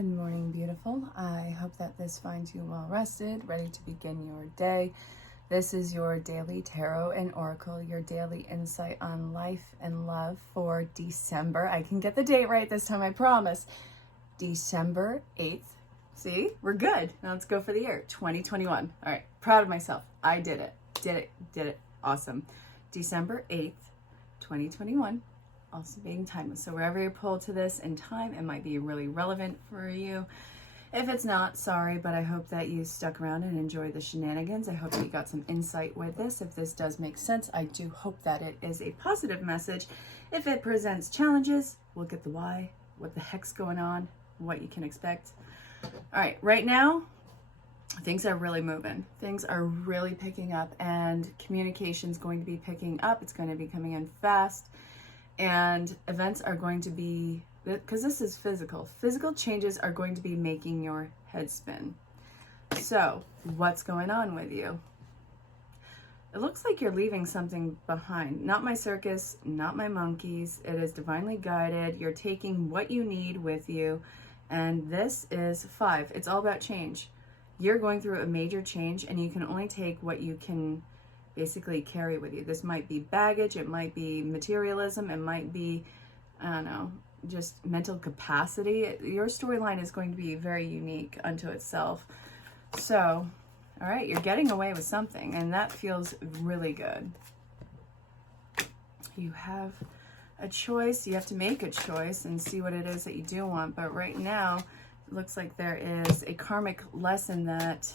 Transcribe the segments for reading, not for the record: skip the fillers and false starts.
Good morning, beautiful. I hope that this finds you well rested, ready to begin your day. This is your daily tarot and oracle, your daily insight on life and love for December. I can get the date right this time, I promise. December 8th. See, we're good. Now let's go for the year 2021. All right, proud of myself. I did it. Did it. Awesome. December 8th, 2021. Also being timeless. So wherever you're pulled to this in time, it might be really relevant for you. If it's not, sorry, but I hope that you stuck around and enjoyed the shenanigans. I hope that you got some insight with this. If this does make sense, I do hope that it is a positive message. If it presents challenges, we'll get the why, what the heck's going on, what you can expect. All right, right now, things are really moving. Things are really picking up, and communication's going to be picking up. It's going to be coming in fast. And events are going to be, because this is physical changes are going to be making your head spin. So what's going on with you? It looks like you're leaving something behind. Not my circus, not my monkeys. It is divinely guided. You're taking what you need with you. And this is 5. It's all about change. You're going through a major change, and you can only take what you can basically carry with you. This might be baggage, it might be materialism, it might be, I don't know, just mental capacity. Your storyline is going to be very unique unto itself. So, all right, you're getting away with something, and that feels really good. You have a choice. You have to make a choice and see what it is that you do want. But right now, it looks like there is a karmic lesson that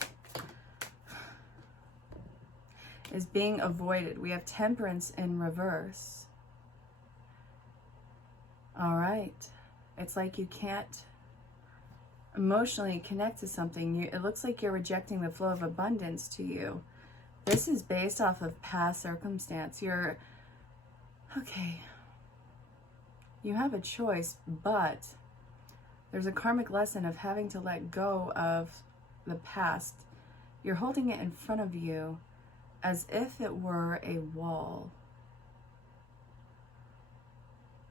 is being avoided. We have temperance in reverse. All right. It's like you can't emotionally connect to something. It looks like you're rejecting the flow of abundance to you. This is based off of past circumstance. Okay. You have a choice, but there's a karmic lesson of having to let go of the past. You're holding it in front of you as if it were a wall.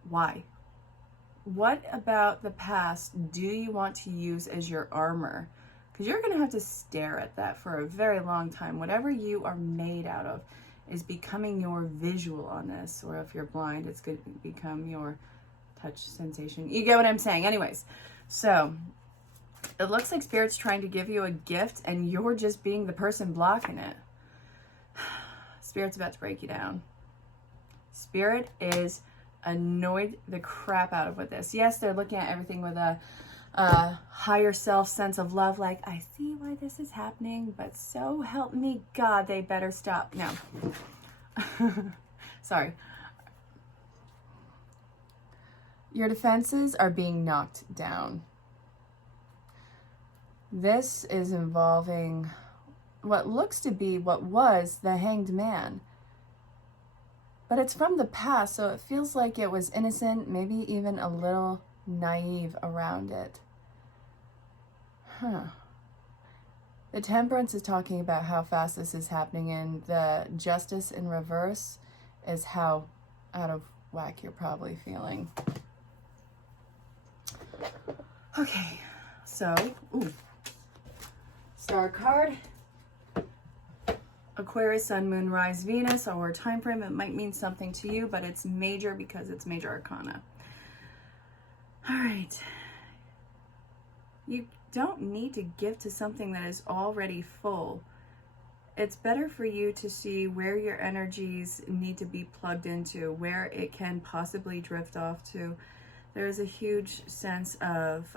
Why? What about the past do you want to use as your armor? Because you're going to have to stare at that for a very long time. Whatever you are made out of is becoming your visual on this. Or if you're blind, it's going to become your touch sensation. You get what I'm saying? Anyways, so it looks like Spirit's trying to give you a gift, and you're just being the person blocking it. Spirit's about to break you down. Spirit is annoyed the crap out of with this. Yes, they're looking at everything with a higher self sense of love, like, I see why this is happening, but so help me God, they better stop. No. Sorry. Your defenses are being knocked down. This is involving what looks to be what was the Hanged Man. But it's from the past, so it feels like it was innocent, maybe even a little naive around it. The Temperance is talking about how fast this is happening, and the Justice in reverse is how out of whack you're probably feeling. Okay, so, Star card. Aquarius, Sun, Moon, Rise, Venus, or time frame. It might mean something to you, but it's major because it's major arcana. All right. You don't need to give to something that is already full. It's better for you to see where your energies need to be plugged into, where it can possibly drift off to. There is a huge sense of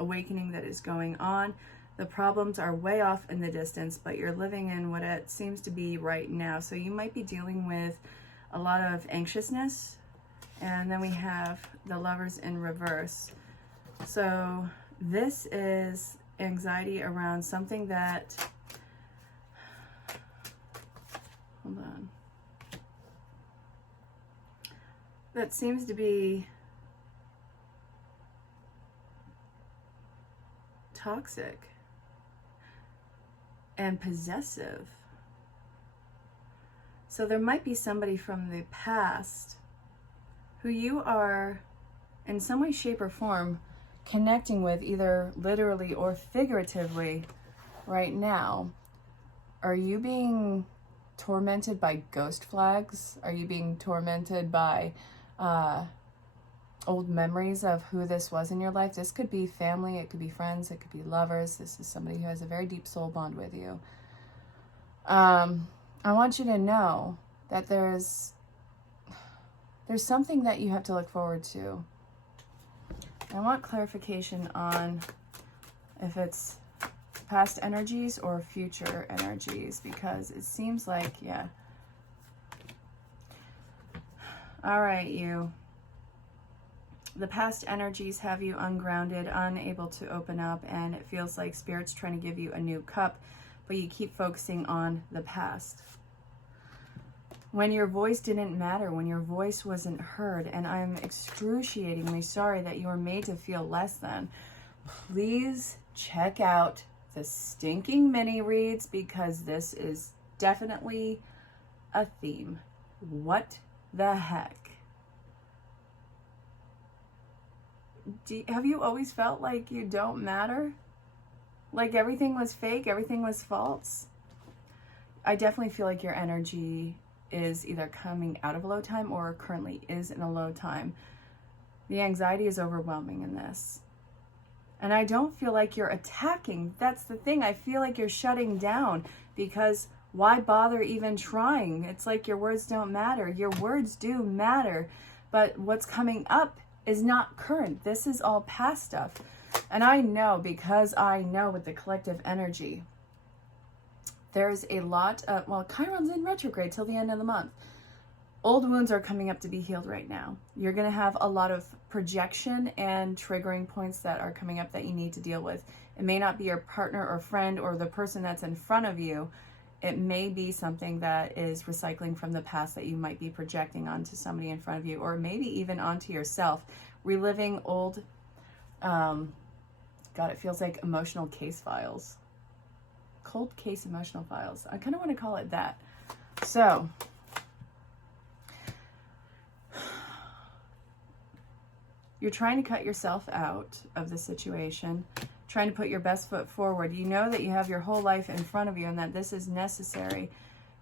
awakening that is going on. The problems are way off in the distance, but you're living in what it seems to be right now. So you might be dealing with a lot of anxiousness. And then we have the Lovers in reverse. So this is anxiety around something that, hold on, that seems to be toxic and possessive. So there might be somebody from the past who you are in some way, shape, or form connecting with, either literally or figuratively right now, are you being tormented by ghost flags? Are you being tormented by old memories of who this was in your life? This could be family, it could be friends, it could be lovers. This is somebody who has a very deep soul bond with you. I want you to know that there's something that you have to look forward to. I want clarification on if it's past energies or future energies, because it seems like, yeah. All right, you. The past energies have you ungrounded, unable to open up, and it feels like Spirit's trying to give you a new cup, but you keep focusing on the past. When your voice didn't matter, when your voice wasn't heard, and I'm excruciatingly sorry that you were made to feel less than, please check out the stinking mini reads, because this is definitely a theme. What the heck? Have you always felt like you don't matter? Like everything was fake, everything was false? I definitely feel like your energy is either coming out of a low time or currently is in a low time. The anxiety is overwhelming in this. And I don't feel like you're attacking. That's the thing. I feel like you're shutting down, because why bother even trying? It's like your words don't matter. Your words do matter, but what's coming up is not current. This is all past stuff. And I know, because I know with the collective energy, there's a lot of, well, Chiron's in retrograde till the end of the month. Old wounds are coming up to be healed right now. You're going to have a lot of projection and triggering points that are coming up that you need to deal with. It may not be your partner or friend or the person that's in front of you. It may be something that is recycling from the past that you might be projecting onto somebody in front of you, or maybe even onto yourself, reliving old, God, it feels like emotional case files. Cold case emotional files. I kind of want to call it that. So, you're trying to cut yourself out of the situation, trying to put your best foot forward. You know that you have your whole life in front of you and that this is necessary.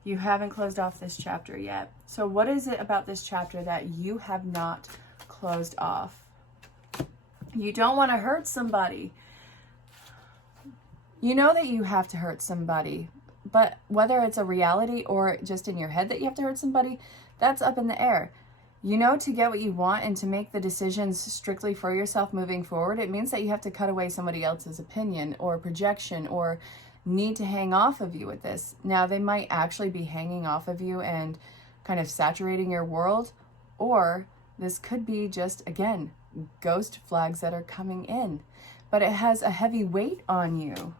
You haven't closed off this chapter yet. So what is it about this chapter that you have not closed off? You don't want to hurt somebody. You know that you have to hurt somebody, but whether it's a reality or just in your head that you have to hurt somebody, that's up in the air. You know, to get what you want and to make the decisions strictly for yourself moving forward, it means that you have to cut away somebody else's opinion or projection or need to hang off of you with this. Now, they might actually be hanging off of you and kind of saturating your world, or this could be just, again, ghost flags that are coming in, but it has a heavy weight on you.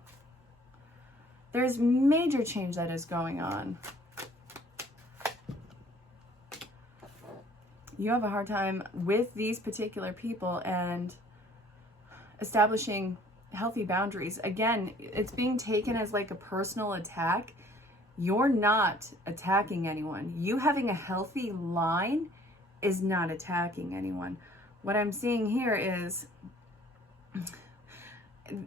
There's major change that is going on. You have a hard time with these particular people and establishing healthy boundaries. Again, it's being taken as like a personal attack. You're not attacking anyone. You having a healthy line is not attacking anyone. What I'm seeing here is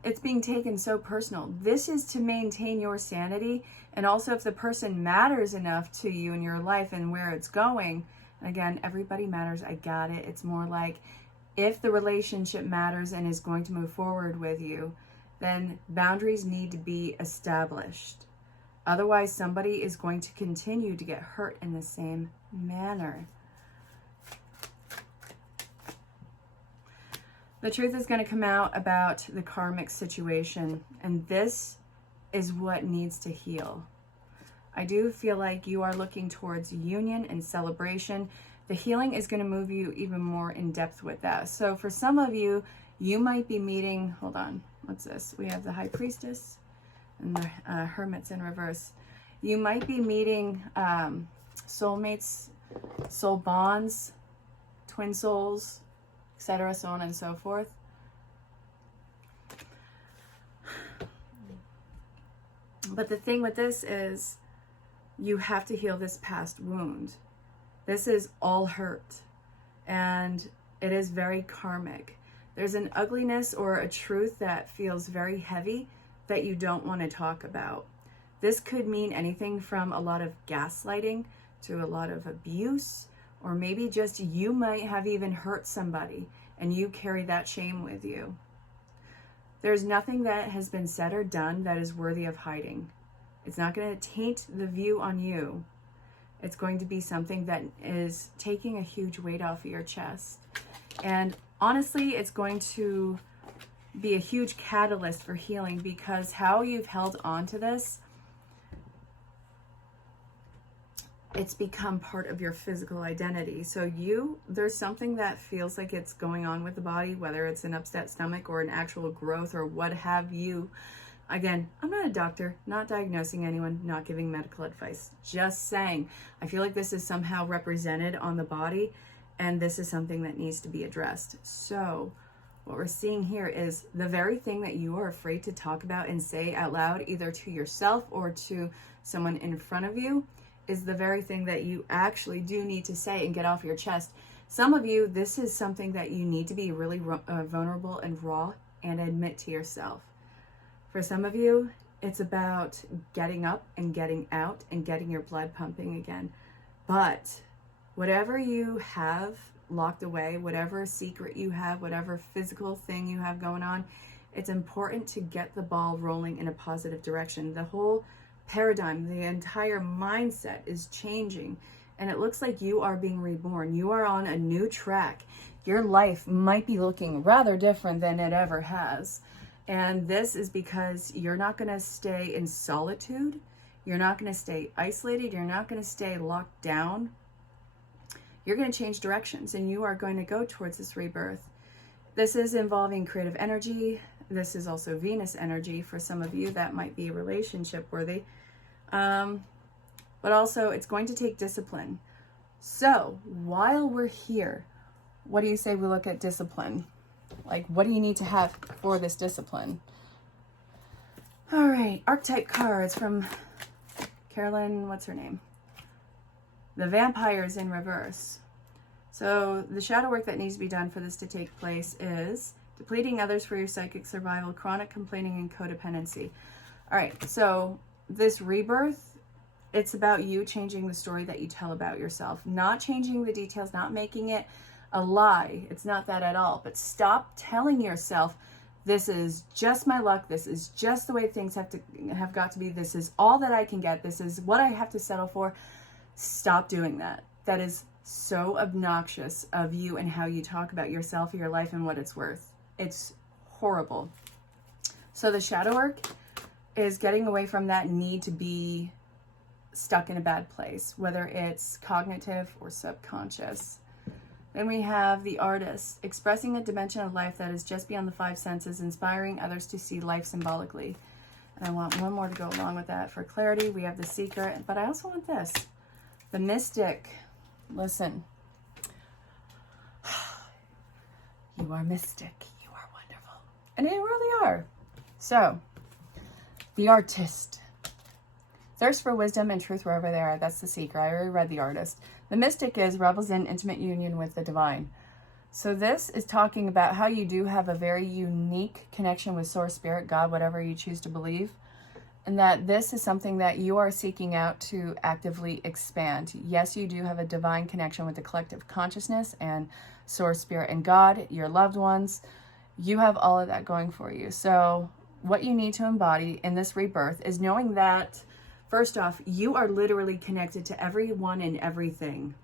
it's being taken so personal. This is to maintain your sanity, and also if the person matters enough to you in your life and where it's going. Again, everybody matters. I got it. It's more like if the relationship matters and is going to move forward with you, then boundaries need to be established. Otherwise, somebody is going to continue to get hurt in the same manner. The truth is going to come out about the karmic situation, and this is what needs to heal. I do feel like you are looking towards union and celebration. The healing is going to move you even more in depth with that. So for some of you, you might be meeting, hold on, what's this? We have the High Priestess and the Hermit's in reverse. You might be meeting soulmates, soul bonds, twin souls, etc., so on and so forth. But the thing with this is you have to heal this past wound. This is all hurt, and it is very karmic. There's an ugliness or a truth that feels very heavy that you don't want to talk about. This could mean anything from a lot of gaslighting to a lot of abuse, or maybe just you might have even hurt somebody and you carry that shame with you. There's nothing that has been said or done that is worthy of hiding. It's not going to taint the view on you. It's going to be something that is taking a huge weight off of your chest. And honestly, it's going to be a huge catalyst for healing, because how you've held on to this, it's become part of your physical identity. So there's something that feels like it's going on with the body, whether it's an upset stomach or an actual growth or what have you. Again, I'm not a doctor, not diagnosing anyone, not giving medical advice, just saying, I feel like this is somehow represented on the body, and this is something that needs to be addressed. So what we're seeing here is the very thing that you are afraid to talk about and say out loud, either to yourself or to someone in front of you, is the very thing that you actually do need to say and get off your chest. Some of you, this is something that you need to be really vulnerable and raw and admit to yourself. For some of you, it's about getting up and getting out and getting your blood pumping again. But whatever you have locked away, whatever secret you have, whatever physical thing you have going on, it's important to get the ball rolling in a positive direction. The whole paradigm, the entire mindset is changing, and it looks like you are being reborn. You are on a new track. Your life might be looking rather different than it ever has. And this is because you're not going to stay in solitude. You're not going to stay isolated. You're not going to stay locked down. You're going to change directions, and you are going to go towards this rebirth. This is involving creative energy. This is also Venus energy. For some of you, that might be relationship worthy. But also, it's going to take discipline. So while we're here, what do you say we look at discipline? Like, what do you need to have for this discipline? All right, archetype cards from Carolyn, what's her name? The Vampires in reverse. So the shadow work that needs to be done for this to take place is depleting others for your psychic survival, chronic complaining, and codependency. All right, so this rebirth, it's about you changing the story that you tell about yourself, not changing the details, not making it a lie. It's not that at all. But stop telling yourself, this is just my luck. This is just the way things have got to be. This is all that I can get. This is what I have to settle for. Stop doing that. That is so obnoxious of you and how you talk about yourself, your life, and what it's worth. It's horrible. So the shadow work is getting away from that need to be stuck in a bad place, whether it's cognitive or subconscious. Then we have the artist, expressing a dimension of life that is just beyond the five senses, inspiring others to see life symbolically. And I want one more to go along with that for clarity. We have the seeker, but I also want this. The mystic. Listen. You are mystic. You are wonderful. And you really are. So, the artist. Thirst for wisdom and truth wherever they are. That's the seeker. I already read the artist. The mystic is revels in intimate union with the divine. So this is talking about how you do have a very unique connection with Source, Spirit, God, whatever you choose to believe. And that this is something that you are seeking out to actively expand. Yes, you do have a divine connection with the collective consciousness and Source, Spirit, and God, your loved ones. You have all of that going for you. So what you need to embody in this rebirth is knowing that, first off, you are literally connected to everyone and everything.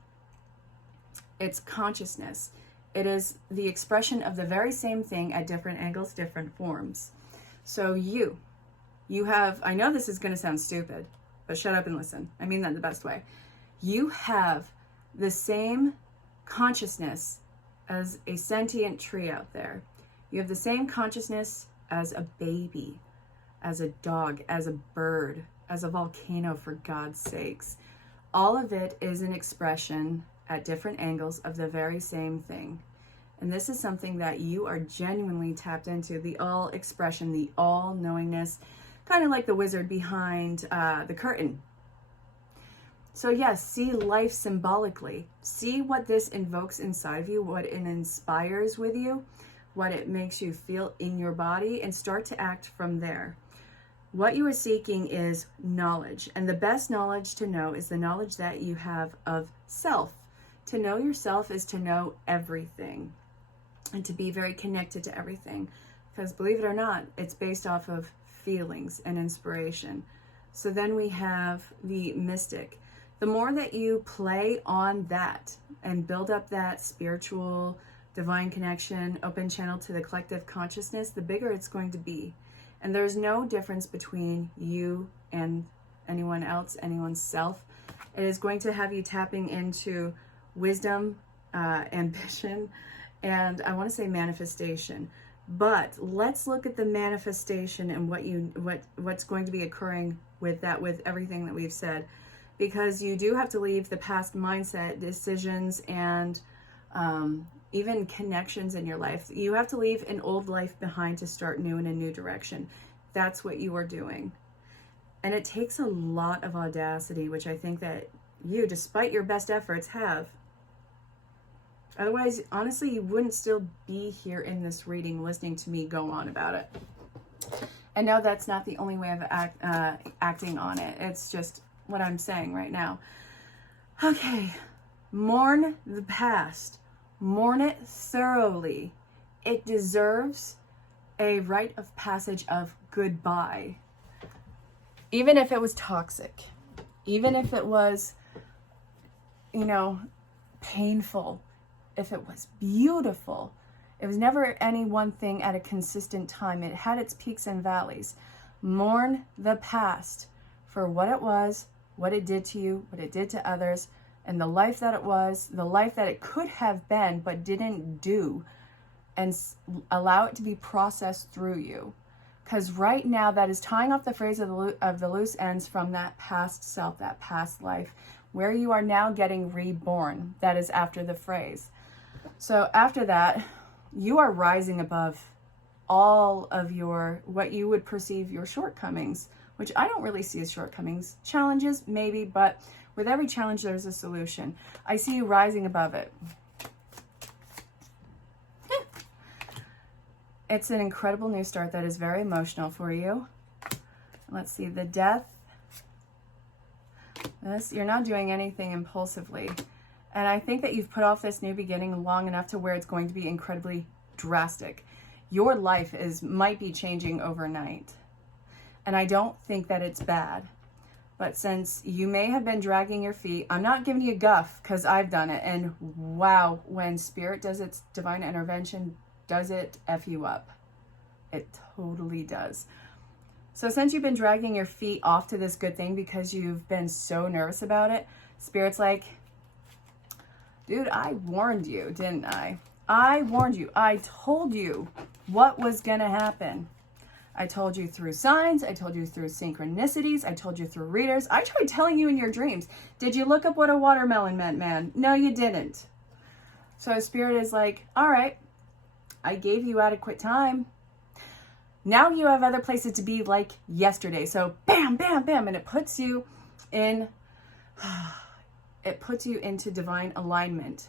It's consciousness. It is the expression of the very same thing at different angles, different forms. So you have, I know this is going to sound stupid, but shut up and listen. I mean that the best way. You have the same consciousness as a sentient tree out there. You have the same consciousness as a baby, as a dog, as a bird, as a volcano, for God's sakes. All of it is an expression at different angles of the very same thing. And this is something that you are genuinely tapped into, the all expression, the all knowingness, kind of like the wizard behind the curtain. So yes, see life symbolically. See what this invokes inside of you, what it inspires with you, what it makes you feel in your body, and start to act from there. What you are seeking is knowledge, and the best knowledge to know is the knowledge that you have of self. To know yourself is to know everything and to be very connected to everything, because believe it or not, it's based off of feelings and inspiration. So then we have the mystic. The more that you play on that and build up that spiritual, divine connection, open channel to the collective consciousness, the bigger it's going to be. And there's no difference between you and anyone else, anyone's self. It is going to have you tapping into wisdom, ambition, and I want to say manifestation. But let's look at the manifestation and what's going to be occurring with that, with everything that we've said, because you do have to leave the past mindset, decisions, and even connections in your life. You have to leave an old life behind to start new in a new direction. That's what you are doing. And it takes a lot of audacity, which I think that you, despite your best efforts, have. Otherwise, honestly, you wouldn't still be here in this reading listening to me go on about it. And no, that's not the only way of acting on it. It's just what I'm saying right now. Okay, mourn the past. Mourn it thoroughly. It deserves a rite of passage of goodbye. Even if it was toxic, even if it was, painful, if it was beautiful, it was never any one thing at a consistent time. It had its peaks and valleys. Mourn the past for what it was, what it did to you, what it did to others, and the life that it was, the life that it could have been but didn't do, and allow it to be processed through you. Because right now, that is tying off the phrase of the loose ends from that past self, that past life, where you are now getting reborn. That is after the phrase. So after that, you are rising above all of what you would perceive your shortcomings, which I don't really see as shortcomings. Challenges, maybe, but with every challenge, there's a solution. I see you rising above it. It's an incredible new start that is very emotional for you. Let's see, the death. You're not doing anything impulsively. And I think that you've put off this new beginning long enough to where it's going to be incredibly drastic. Your life might be changing overnight. And I don't think that it's bad. But since you may have been dragging your feet, I'm not giving you guff because I've done it. And wow, when Spirit does its divine intervention, does it F you up? It totally does. So since you've been dragging your feet off to this good thing because you've been so nervous about it, Spirit's like, dude, I warned you, didn't I? I warned you. I told you what was going to happen. I told you through signs. I told you through synchronicities. I told you through readers. I tried telling you in your dreams. Did you look up what a watermelon meant, man? No, you didn't. So Spirit is like, all right, I gave you adequate time. Now you have other places to be like yesterday. So bam, bam, bam. And it puts you into divine alignment.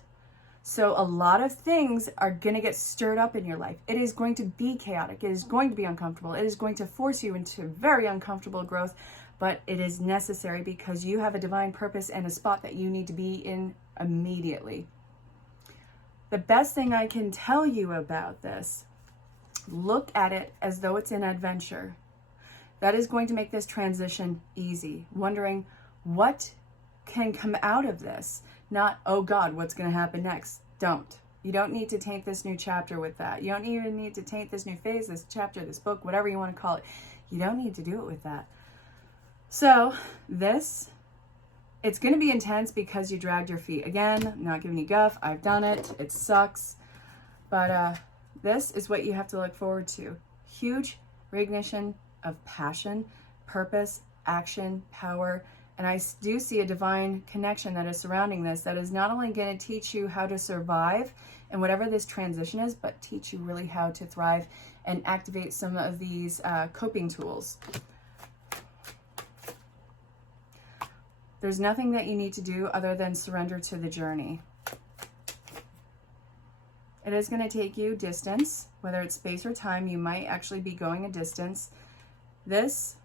So a lot of things are going to get stirred up in your life. It is going to be chaotic. It is going to be uncomfortable. It is going to force you into very uncomfortable growth, but it is necessary because you have a divine purpose and a spot that you need to be in immediately. The best thing I can tell you about this, look at it as though it's an adventure. That is going to make this transition easy. Wondering what can come out of this. Not, oh God, what's going to happen next? Don't. You don't need to taint this new chapter with that. You don't even need to taint this new phase, this chapter, this book, whatever you want to call it. You don't need to do it with that. So it's going to be intense because you dragged your feet. Again, I'm not giving you guff. I've done it. It sucks. But this is what you have to look forward to. Huge reignition of passion, purpose, action, power. And I do see a divine connection that is surrounding this that is not only going to teach you how to survive and whatever this transition is, but teach you really how to thrive and activate some of these coping tools. There's nothing that you need to do other than surrender to the journey. It is going to take you distance, whether it's space or time. You might actually be going a distance. This,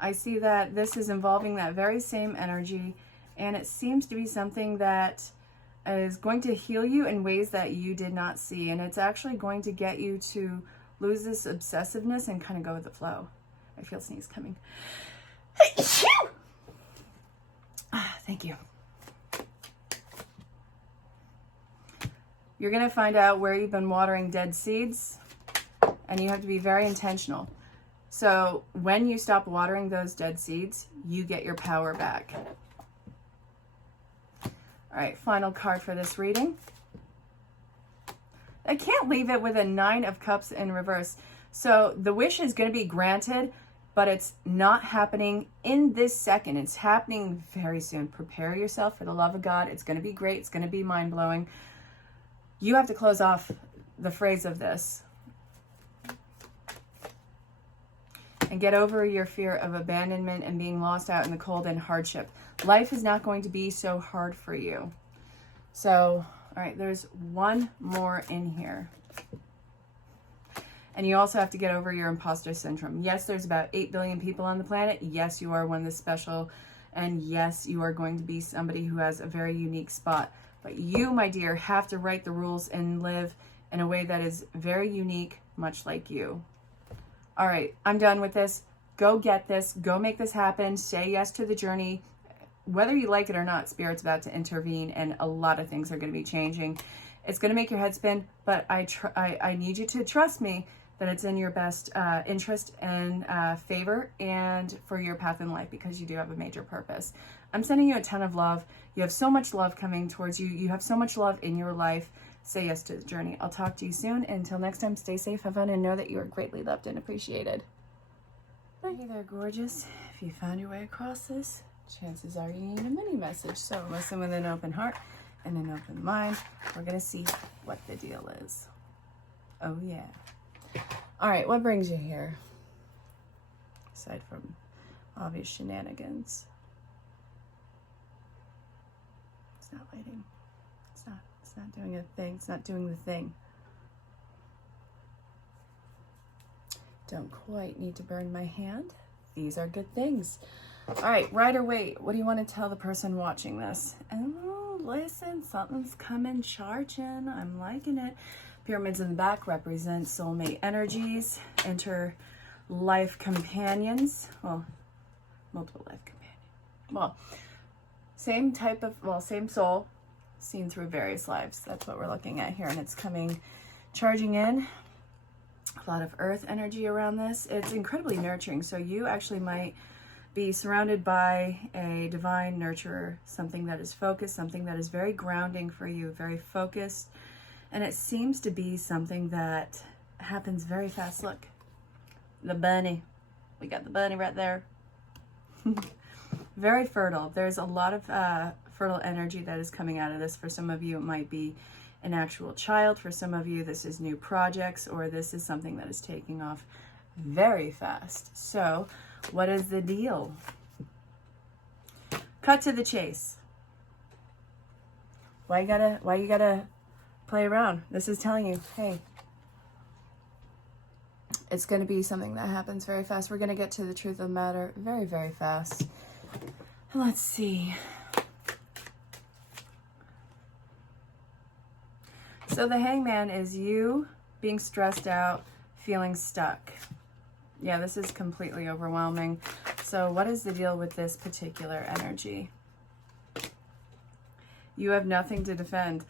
I see that this is involving that very same energy, and it seems to be something that is going to heal you in ways that you did not see, and it's actually going to get you to lose this obsessiveness and kind of go with the flow. I feel sneeze coming. Thank you. You're going to find out where you've been watering dead seeds, and you have to be very intentional. So when you stop watering those dead seeds, you get your power back. All right, final card for this reading. I can't leave it with a 9 of Cups in reverse. So the wish is going to be granted, but it's not happening in this second. It's happening very soon. Prepare yourself for the love of God. It's going to be great. It's going to be mind-blowing. You have to close off the phrase of this and get over your fear of abandonment and being lost out in the cold and hardship. Life is not going to be so hard for you. So, all right, there's one more in here. And you also have to get over your imposter syndrome. Yes, there's about 8 billion people on the planet. Yes, you are one that's special. And yes, you are going to be somebody who has a very unique spot. But you, my dear, have to write the rules and live in a way that is very unique, much like you. All right, I'm done with this. Go get this. Go make this happen. Say yes to the journey. Whether you like it or not, Spirit's about to intervene, and a lot of things are going to be changing. It's going to make your head spin, but I need you to trust me that it's in your best interest and favor and for your path in life, because you do have a major purpose. I'm sending you a ton of love. You have so much love coming towards you. You have so much love in your life. Say yes to the journey. I'll talk to you soon. Until next time, stay safe, have fun, and know that you are greatly loved and appreciated. Bye. Hey there, gorgeous. If you found your way across this, chances are you need a mini message. So listen with an open heart and an open mind. We're going to see what the deal is. Oh, yeah. All right, what brings you here? Aside from obvious shenanigans. It's not lighting. It's not doing a thing. It's not doing the thing. Don't quite need to burn my hand. These are good things. All right, Rider Waite, what do you want to tell the person watching this? Oh, listen, something's coming charging. I'm liking it. Pyramids in the back represent soulmate energies, life companions. Well, multiple life companions. Well, same type of, same soul seen through various lives. That's what we're looking at here, and it's coming, charging in. A lot of earth energy around this. It's incredibly nurturing. So you actually might be surrounded by a divine nurturer, something that is focused, something that is very grounding for you, very focused. And it seems to be something that happens very fast. Look, the bunny. We got the bunny right there. Very fertile. There's a lot of fertile energy that is coming out of this. For some of you, it might be an actual child. For some of you, this is new projects, or this is something that is taking off very fast. So, what is the deal? Cut to the chase. Why you gotta play around? This is telling you, hey, it's going to be something that happens very fast. We're going to get to the truth of the matter very, very fast. Let's see. So the Hangman is you being stressed out, feeling stuck. Yeah, this is completely overwhelming. So what is the deal with this particular energy? You have nothing to defend.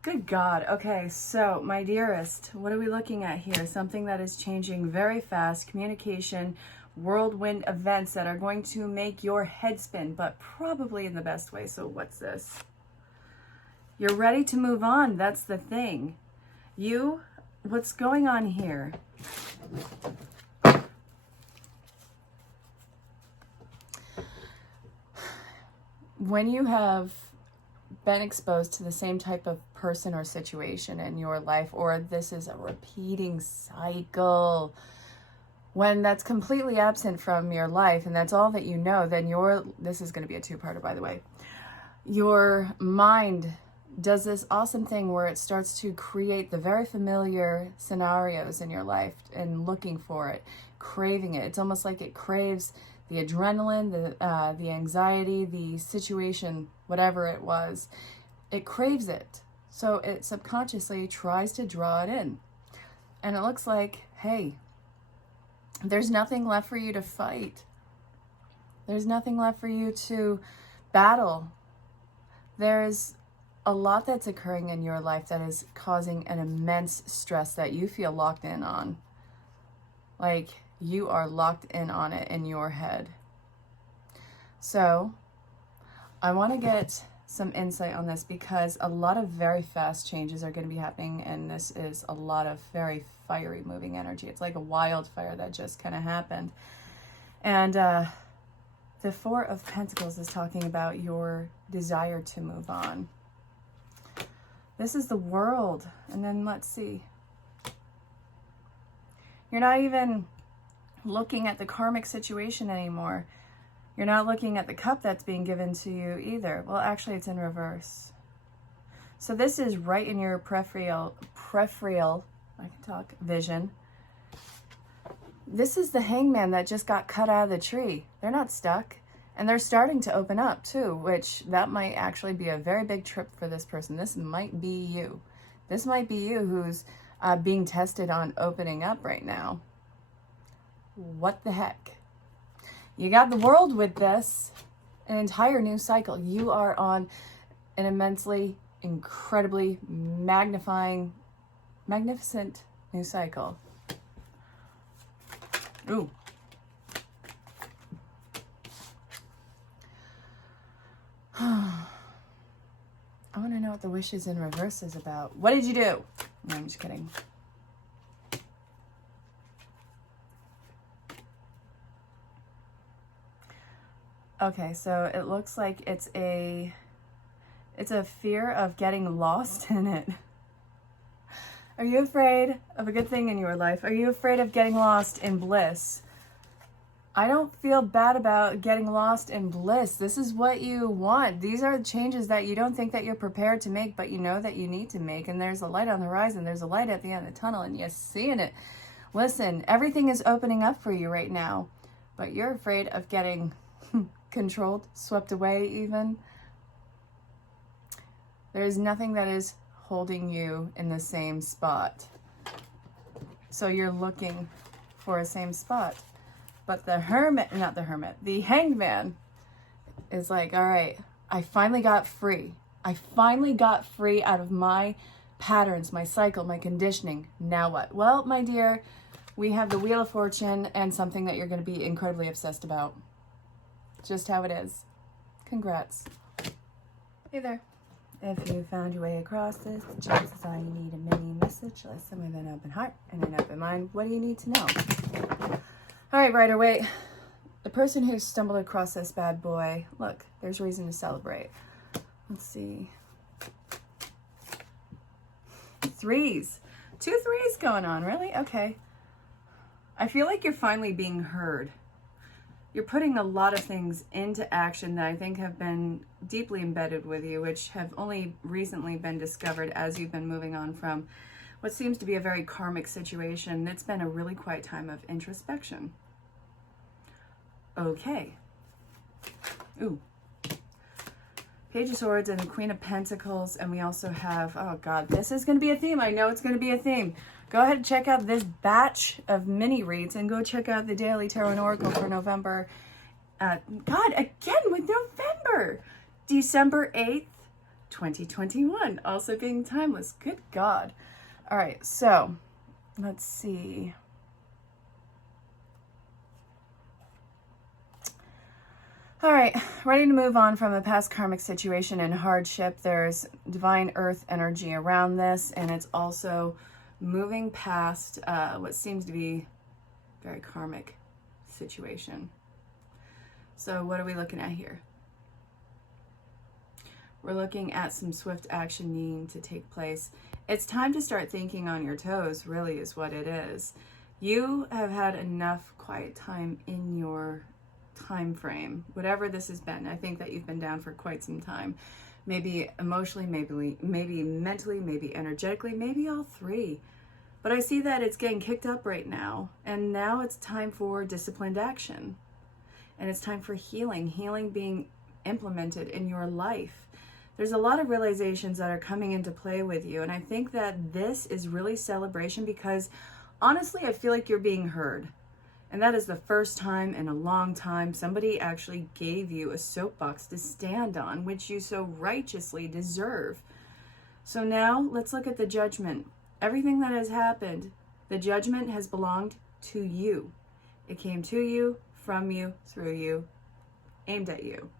Good God. Okay, so my dearest, what are we looking at here? Something that is changing very fast. Communication, whirlwind events that are going to make your head spin, but probably in the best way. So what's this? You're ready to move on. That's the thing. What's going on here? When you have been exposed to the same type of person or situation in your life, or this is a repeating cycle, when that's completely absent from your life and that's all that you know, then this is going to be a two-parter, by the way, your mind does this awesome thing where it starts to create the very familiar scenarios in your life and looking for it, craving it. It's almost like it craves the adrenaline, the anxiety, the situation, whatever it was. It craves it. So it subconsciously tries to draw it in. And it looks like, hey, there's nothing left for you to fight. There's nothing left for you to battle. There's a lot that's occurring in your life that is causing an immense stress that you feel locked in on. Like you are locked in on it in your head. So I want to get some insight on this because a lot of very fast changes are going to be happening, and this is a lot of very fiery moving energy. It's like a wildfire that just kind of happened. And the Four of Pentacles is talking about your desire to move on. This is the World. And then let's see. You're not even looking at the karmic situation anymore. You're not looking at the cup that's being given to you either. Well, actually, it's in reverse. So this is right in your peripheral, I can talk, vision. This is the Hangman that just got cut out of the tree. They're not stuck. And they're starting to open up too, which that might actually be a very big trip for this person. This might be you. This might be you who's being tested on opening up right now. What the heck? You got the World with this, an entire new cycle. You are on an immensely, incredibly magnificent new cycle. Ooh. I want to know what the wishes in reverse is about. What did you do? No, I'm just kidding. Okay, so it looks like it's a fear of getting lost in it. Are you afraid of a good thing in your life? Are you afraid of getting lost in bliss? I don't feel bad about getting lost in bliss. This is what you want. These are changes that you don't think that you're prepared to make, but you know that you need to make. And there's a light on the horizon. There's a light at the end of the tunnel, and you're seeing it. Listen, everything is opening up for you right now, but you're afraid of getting controlled, swept away even. There's nothing that is holding you in the same spot. So you're looking for a same spot. But the the Hangman is like, all right, I finally got free. I finally got free out of my patterns, my cycle, my conditioning. Now what? Well, my dear, we have the Wheel of Fortune and something that you're going to be incredibly obsessed about. Just how it is. Congrats. Hey there. If you found your way across this, the chances are you need a mini message. Listen with an open heart and an open mind. What do you need to know? All right, Rider-Waite, the person who stumbled across this bad boy, look, there's reason to celebrate. Let's see. Threes. 2 threes going on, really? Okay. I feel like you're finally being heard. You're putting a lot of things into action that I think have been deeply embedded with you, which have only recently been discovered as you've been moving on from what seems to be a very karmic situation. It's been a really quiet time of introspection. Okay. Ooh. Page of Swords and the Queen of Pentacles. And we also have, oh God, this is going to be a theme. I know it's going to be a theme. Go ahead and check out this batch of mini reads and go check out the Daily Tarot and Oracle for November. God, again with November. December 8th, 2021. Also being timeless. Good God. All right, so let's see. All right, ready to move on from a past karmic situation and hardship. There's divine earth energy around this, and it's also moving past what seems to be a very karmic situation. So what are we looking at here? We're looking at some swift action needing to take place. It's time to start thinking on your toes, really is what it is. You have had enough quiet time in your time frame, whatever this has been. I think that you've been down for quite some time. maybe emotionally, maybe mentally, maybe energetically, maybe all three. But I see that it's getting kicked up right now, and now it's time for disciplined action. And it's time for healing being implemented in your life. There's a lot of realizations that are coming into play with you, and I think that this is really celebration because honestly, I feel like you're being heard. And that is the first time in a long time somebody actually gave you a soapbox to stand on, which you so righteously deserve. So now let's look at the judgment. Everything that has happened, the judgment has belonged to you. It came to you, from you, through you, aimed at you.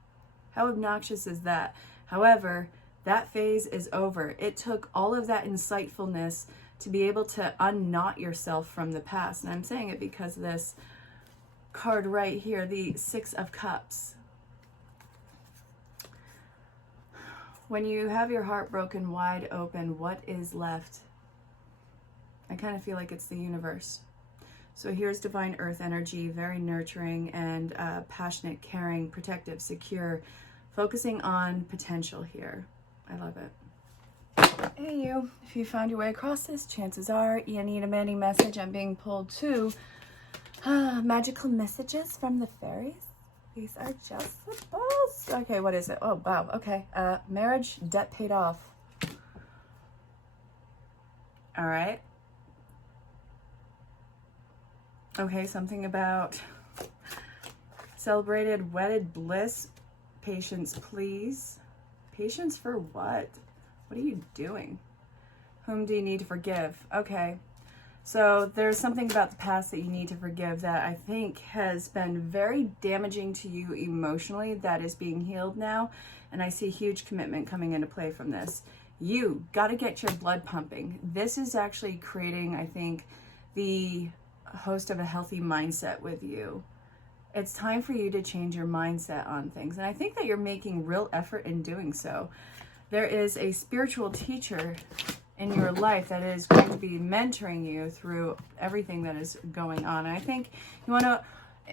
How obnoxious is that? However, that phase is over. It took all of that insightfulness to be able to unknot yourself from the past. And I'm saying it because of this card right here, the Six of Cups. When you have your heart broken wide open, what is left? I kind of feel like it's the universe. So here's divine earth energy, very nurturing and passionate, caring, protective, secure, focusing on potential here. I love it. Hey you, if you found your way across this, chances are you need a mini message. I'm being pulled to magical messages from the fairies. These are just the best. Okay, what is it? Oh, wow. Okay. Marriage, debt paid off. All right. Okay, something about celebrated wedded bliss. Patience, please. Patience for what? What are you doing? Whom do you need to forgive? Okay. So there's something about the past that you need to forgive that I think has been very damaging to you emotionally that is being healed now. And I see huge commitment coming into play from this. You got to get your blood pumping. This is actually creating, I think, the host of a healthy mindset with you. It's time for you to change your mindset on things. And I think that you're making real effort in doing so. There is a spiritual teacher in your life that is going to be mentoring you through everything that is going on. And I think you want to,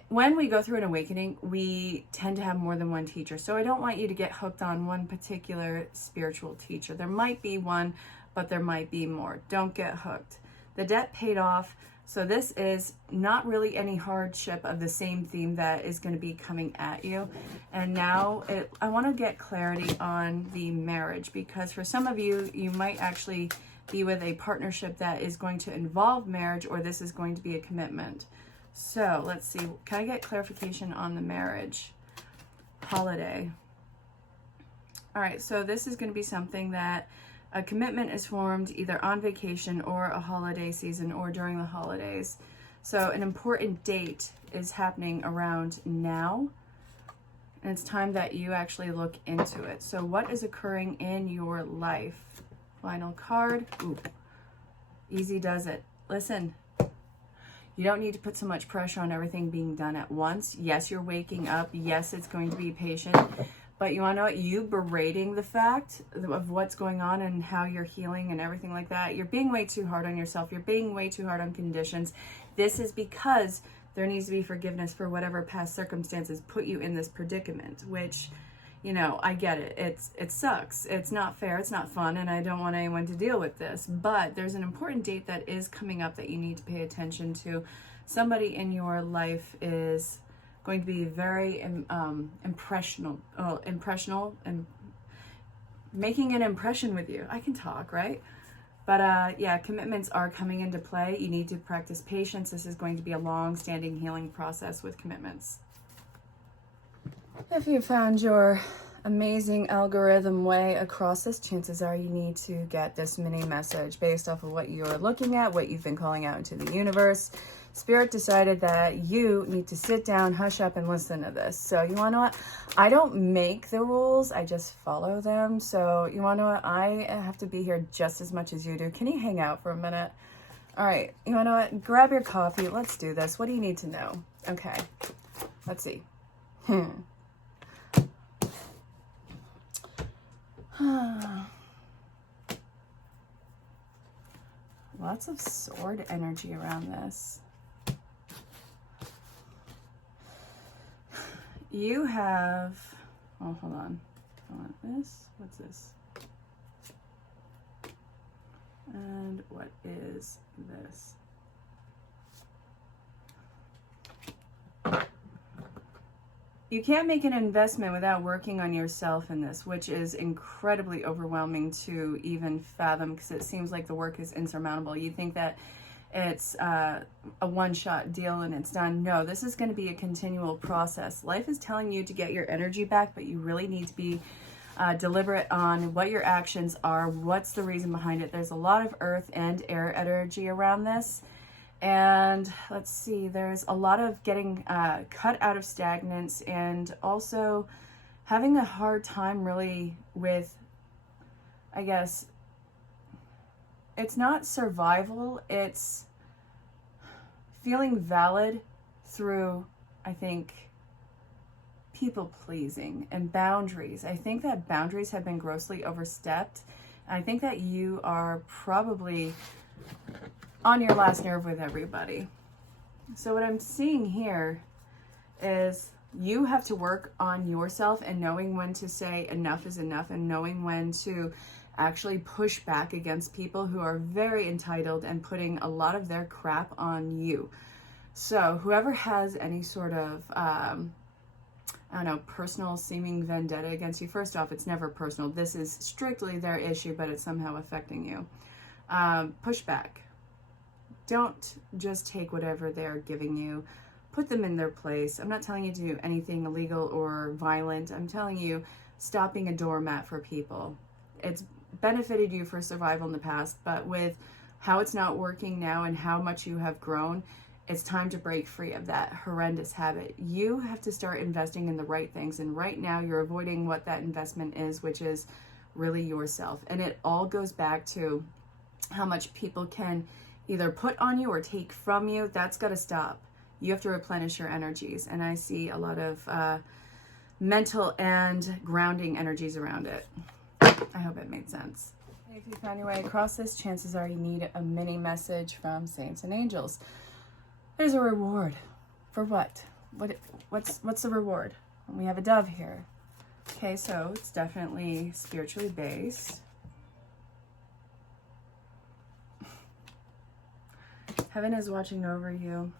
when we go through an awakening, we tend to have more than one teacher. So I don't want you to get hooked on one particular spiritual teacher. There might be one, but there might be more. Don't get hooked. The debt paid off. So this is not really any hardship of the same theme that is going to be coming at you. And now I want to get clarity on the marriage, because for some of you, you might actually be with a partnership that is going to involve marriage, or this is going to be a commitment. So let's see. Can I get clarification on the marriage? Holiday. All right. So this is going to be something that a commitment is formed either on vacation or a holiday season or during the holidays. So an important date is happening around now, and it's time that you actually look into it. So what is occurring in your life? Final card. Ooh, easy does it. Listen, you don't need to put so much pressure on everything being done at once. Yes, you're waking up. Yes, it's going to be patient. But you want to know what? You berating the fact of what's going on and how you're healing and everything like that. You're being way too hard on yourself. You're being way too hard on conditions. This is because there needs to be forgiveness for whatever past circumstances put you in this predicament, which, you know, I get it. It sucks. It's not fair. It's not fun. And I don't want anyone to deal with this. But there's an important date that is coming up that you need to pay attention to. Somebody in your life is going to be very impressional and making an impression with you. I can talk, right? But yeah, commitments are coming into play. You need to practice patience. This is going to be a long-standing healing process with commitments. If you found your amazing algorithm way across this, chances are you need to get this mini message based off of what you're looking at, what you've been calling out into the universe. Spirit decided that you need to sit down, hush up, and listen to this. So you want to know what? I don't make the rules. I just follow them. So you want to know what? I have to be here just as much as you do. Can you hang out for a minute? All right. You want to know what? Grab your coffee. Let's do this. What do you need to know? Okay. Let's see. Lots of sword energy around this. You have, oh, hold on. I want this. What's this? And what is this? You can't make an investment without working on yourself in this, which is incredibly overwhelming to even fathom, because it seems like the work is insurmountable. You think that it's a one-shot deal and it's done. No, this is going to be a continual process. Life is telling you to get your energy back, but you really need to be deliberate on what your actions are, what's the reason behind it. There's a lot of earth and air energy around this. And let's see, there's a lot of getting cut out of stagnance, and also having a hard time really with, I guess, it's not survival, it's feeling valid through, I think, people pleasing and boundaries. I think that boundaries have been grossly overstepped. I think that you are probably on your last nerve with everybody. So what I'm seeing here is you have to work on yourself and knowing when to say enough is enough, and knowing when to actually push back against people who are very entitled and putting a lot of their crap on you. So whoever has any sort of, I don't know, personal seeming vendetta against you, first off, it's never personal. This is strictly their issue, but it's somehow affecting you. Push back. Don't just take whatever they're giving you. Put them in their place. I'm not telling you to do anything illegal or violent. I'm telling you, stop being a doormat for people. It's benefited you for survival in the past, but with how it's not working now and how much you have grown, it's time to break free of that horrendous habit. You have to start investing in the right things, and right now you're avoiding what that investment is, which is really yourself. And it all goes back to how much people can either put on you or take from you. That's got to stop. You have to replenish your energies, and I see a lot of mental and grounding energies around it. I hope it made sense. If you found your way across this, chances are you need a mini message from saints and angels. There's a reward. For what? What's the reward? We have a dove here. Okay, so it's definitely spiritually based. Heaven is watching over you.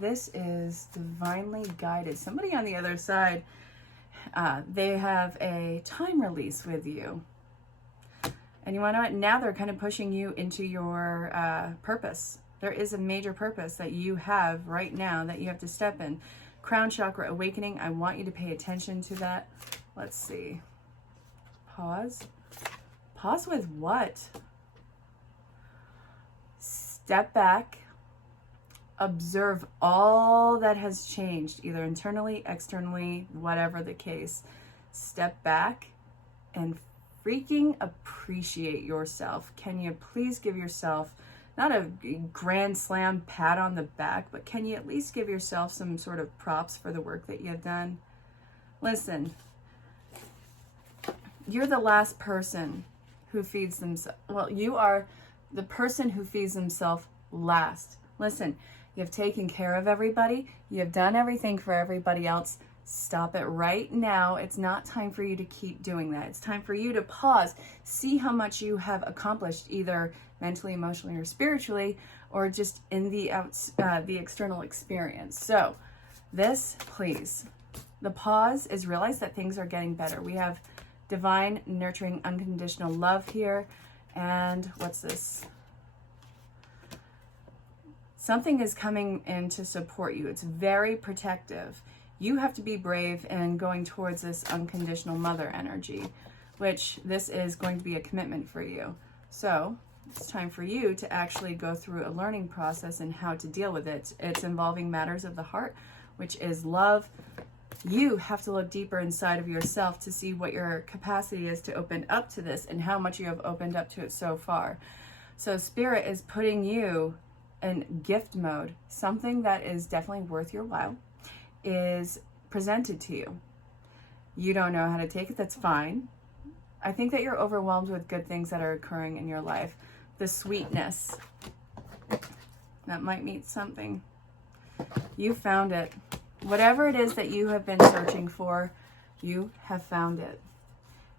This is divinely guided. Somebody on the other side, they have a time release with you. And you want to know what? Now they're kind of pushing you into your purpose. There is a major purpose that you have right now that you have to step in. Crown chakra awakening. I want you to pay attention to that. Let's see. Pause. Pause with what? Step back. Observe all that has changed, either internally, externally, whatever the case. Step back and freaking appreciate yourself. Can you please give yourself, not a grand slam pat on the back, but can you at least give yourself some sort of props for the work that you have done? Listen, you're the last person who feeds themselves. Well, you are the person who feeds themselves last. Listen, you have taken care of everybody. You have done everything for everybody else. Stop it right now. It's not time for you to keep doing that. It's time for you to pause. See how much you have accomplished, either mentally, emotionally, or spiritually, or just in the external experience. So this, please, the pause is realize that things are getting better. We have divine, nurturing, unconditional love here. And what's this? Something is coming in to support you. It's very protective. You have to be brave in going towards this unconditional mother energy, which this is going to be a commitment for you. So it's time for you to actually go through a learning process and how to deal with it. It's involving matters of the heart, which is love. You have to look deeper inside of yourself to see what your capacity is to open up to this and how much you have opened up to it so far. So Spirit is putting you in gift mode. Something that is definitely worth your while is presented to you. You don't know how to take it, that's fine. I think that you're overwhelmed with good things that are occurring in your life. The sweetness, that might mean something. You found it. Whatever it is that you have been searching for, you have found it.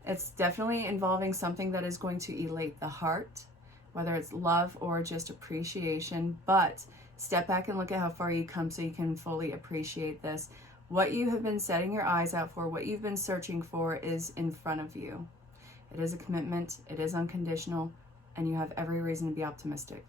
It's definitely involving something that is going to elate the heart, whether it's love or just appreciation. But step back and look at how far you come so you can fully appreciate this. What you have been setting your eyes out for, what you've been searching for, is in front of you. It is a commitment, it is unconditional, and you have every reason to be optimistic.